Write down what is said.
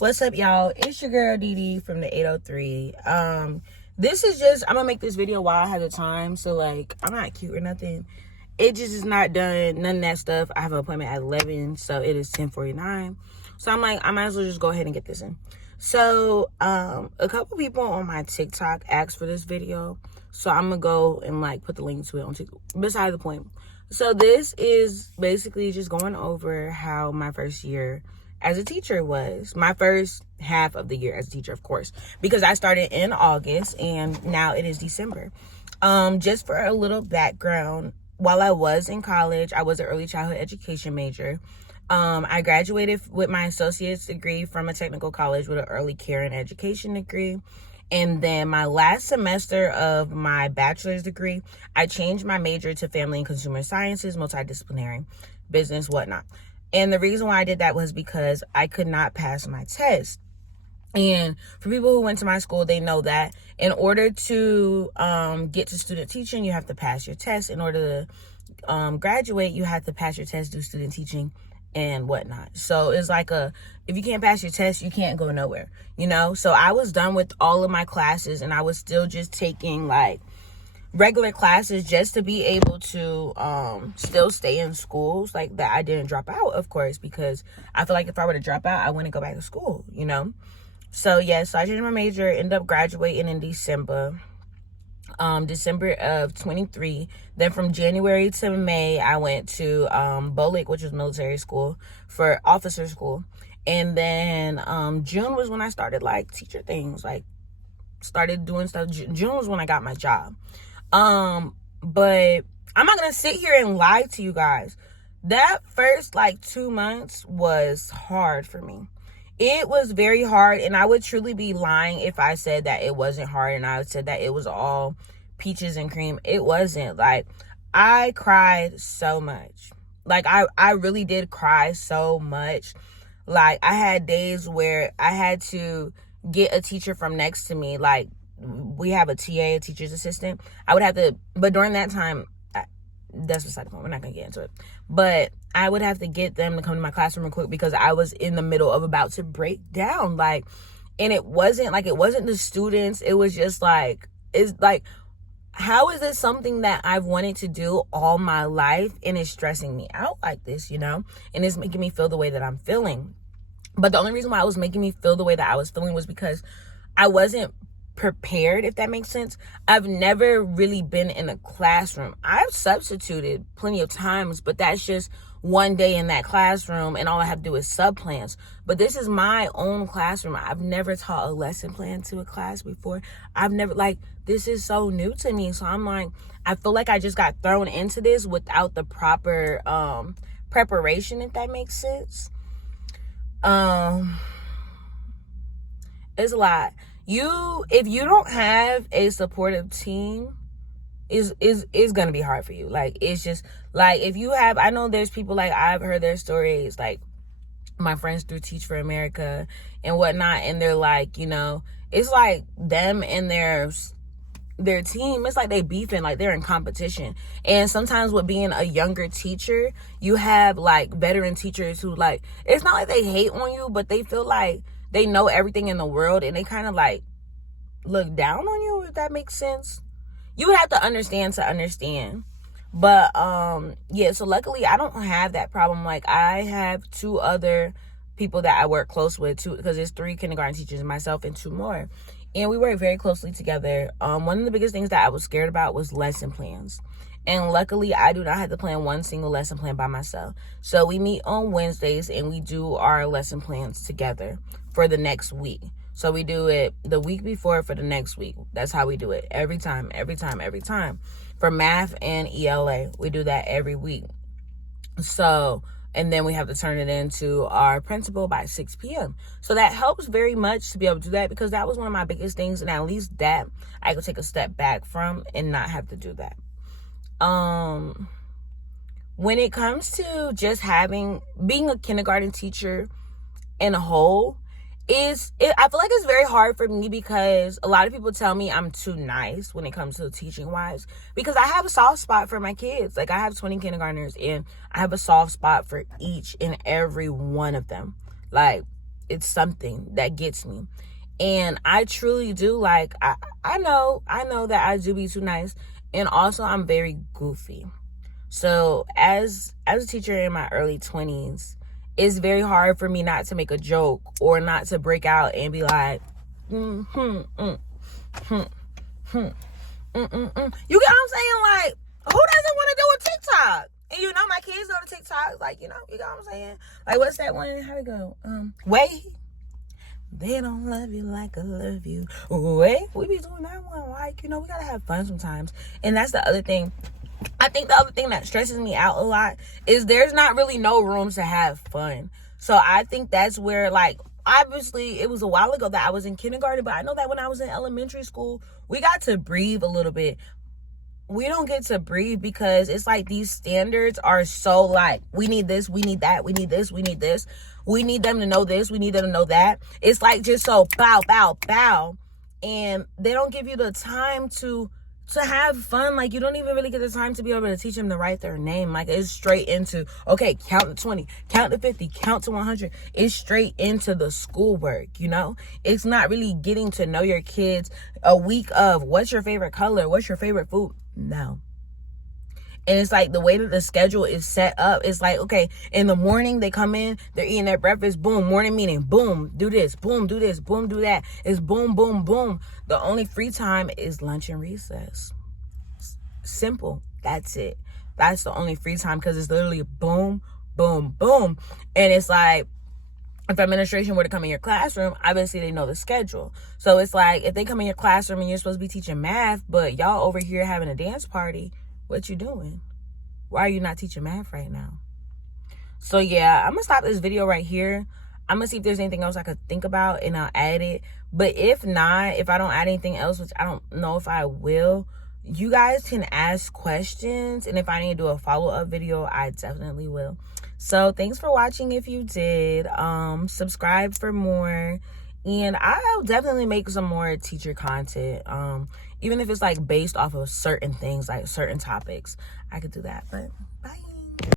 What's up, y'all? It's your girl Dee from the 803. This is just, I'm gonna make this video while I have the time. So like, I'm not cute or nothing. It just is not done, none of that stuff. I have an appointment at 11, so it is 10:49. So I'm like, I might as well just go ahead and get this in. So a couple people on my TikTok asked for this video, so I'm gonna go and like put the link to it on TikTok. Beside the point. So this is basically just going over how my first year as a teacher was. My first half of the year as a teacher, of course, because I started in August and now it is December. Just for a little background, while I was in college, I was an early childhood education major. I graduated with my associate's degree from a technical college with an early care and education degree. And then my last semester of my bachelor's degree, I changed my major to family and consumer sciences, multidisciplinary, business, whatnot. And the reason why I did that was because I could not pass my test. And for people who went to my school, they know that in order to get to student teaching, you have to pass your test. In order to graduate, you have to pass your test, do student teaching and whatnot. So it's like if you can't pass your test, you can't go nowhere, you know? So I was done with all of my classes and I was still just taking like regular classes just to be able to still stay in schools like that. I didn't drop out, of course, because I feel like if I were to drop out, I wouldn't go back to school, you know? So yeah, so I changed my major, ended up graduating in December of 23. Then from January to May, I went to BOLIC, which was military school, for officer school. And then June was when I started like teacher things, like started doing stuff. June was when I got my job. But I'm not gonna sit here and lie to you guys. That first like 2 months was hard for me. It was very hard, and I would truly be lying if I said that it wasn't hard and I said that it was all peaches and cream. It wasn't. Like, I cried so much. Like, I really did cry so much. Like, I had days where I had to get a teacher from next to me. Like, we have a TA, a teacher's assistant. I would have to, but during that time, that's beside the point. We're not going to get into it. But I would have to get them to come to my classroom real quick because I was in the middle of about to break down. Like, and it wasn't the students. It was just like, it's like, how is this something that I've wanted to do all my life and it's stressing me out like this, you know? And it's making me feel the way that I'm feeling. But the only reason why it was making me feel the way that I was feeling was because I wasn't prepared, if that makes sense. I've never really been in a classroom. I've substituted plenty of times, but that's just one day in that classroom and all I have to do is sub plans. But this is my own classroom. I've never taught a lesson plan to a class before. I've never, like, this is so new to me. So I'm like, I feel like I just got thrown into this without the proper preparation, if that makes sense. It's a lot. If you don't have a supportive team, is gonna be hard for you. Like, it's just like, if you have, I know there's people, like, I've heard their stories, like my friends through Teach for America and whatnot, and they're like, you know, it's like them and their team, it's like they beefing, like they're in competition. And sometimes with being a younger teacher, you have like veteran teachers who, like, it's not like they hate on you, but they feel like they know everything in the world and they kind of like look down on you, if that makes sense. You would have to understand to understand. But yeah, so luckily I don't have that problem. Like, I have 2 other people that I work close with too, because there's 3 kindergarten teachers, myself and 2 more, and we work very closely together. One of the biggest things that I was scared about was lesson plans. And luckily, I do not have to plan one single lesson plan by myself. So we meet on Wednesdays and we do our lesson plans together for the next week. So we do it the week before for the next week. That's how we do it every time. For math and ELA, we do that every week. So, and then we have to turn it into our principal by 6 p.m. So that helps very much to be able to do that, because that was one of my biggest things. And at least that I could take a step back from and not have to do that. When it comes to just being a kindergarten teacher in a whole, I feel like it's very hard for me because a lot of people tell me I'm too nice when it comes to teaching wise, because I have a soft spot for my kids. Like, I have 20 kindergartners and I have a soft spot for each and every one of them. Like, it's something that gets me. And I truly do, like, I know that I do be too nice. And also, I'm very goofy. So as a teacher in my early 20s, it's very hard for me not to make a joke or not to break out and be like, You get what I'm saying? Like, who doesn't want to do a TikTok? And you know, my kids know the TikTok. Like, you know what I'm saying? Like, what's that one? How we go? Wait. They don't love you like I love you. Wait. We be doing that one. Like, you know, we gotta have fun sometimes. And that's the other thing. I think the other thing that stresses me out a lot is there's not really no room to have fun. So I think that's where, like, obviously it was a while ago that I was in kindergarten, but I know that when I was in elementary school, we got to breathe a little bit. We don't get to breathe because it's like these standards are so like, we need this, we need that, we need this, we need this. We need them to know this, we need them to know that. It's like just so bow, bow, bow. And they don't give you the time to have fun. Like, you don't even really get the time to be able to teach them to write their name. Like, it's straight into, okay, count to 20, count to 50, count to 100. It's straight into the schoolwork, you know? It's not really getting to know your kids a week of what's your favorite color, what's your favorite food. No. And it's like the way that the schedule is set up, it's like, okay, in the morning they come in, they're eating their breakfast, boom, morning meeting, boom, do this, boom, do this, boom, do that. It's boom, boom, boom. The only free time is lunch and recess. Simple. That's it. That's the only free time because it's literally boom, boom, boom. And it's like, if administration were to come in your classroom, obviously they know the schedule. So it's like, if they come in your classroom and you're supposed to be teaching math, but y'all over here having a dance party, what you doing? Why are you not teaching math right now? So yeah, I'm gonna stop this video right here. I'm gonna see if there's anything else I could think about and I'll add it. But if not, if I don't add anything else, which I don't know if I will, you guys can ask questions. And if I need to do a follow-up video, I definitely will. So thanks for watching if you did. Subscribe for more. And I'll definitely make some more teacher content. Even if it's like based off of certain things, like certain topics, I could do that. But bye.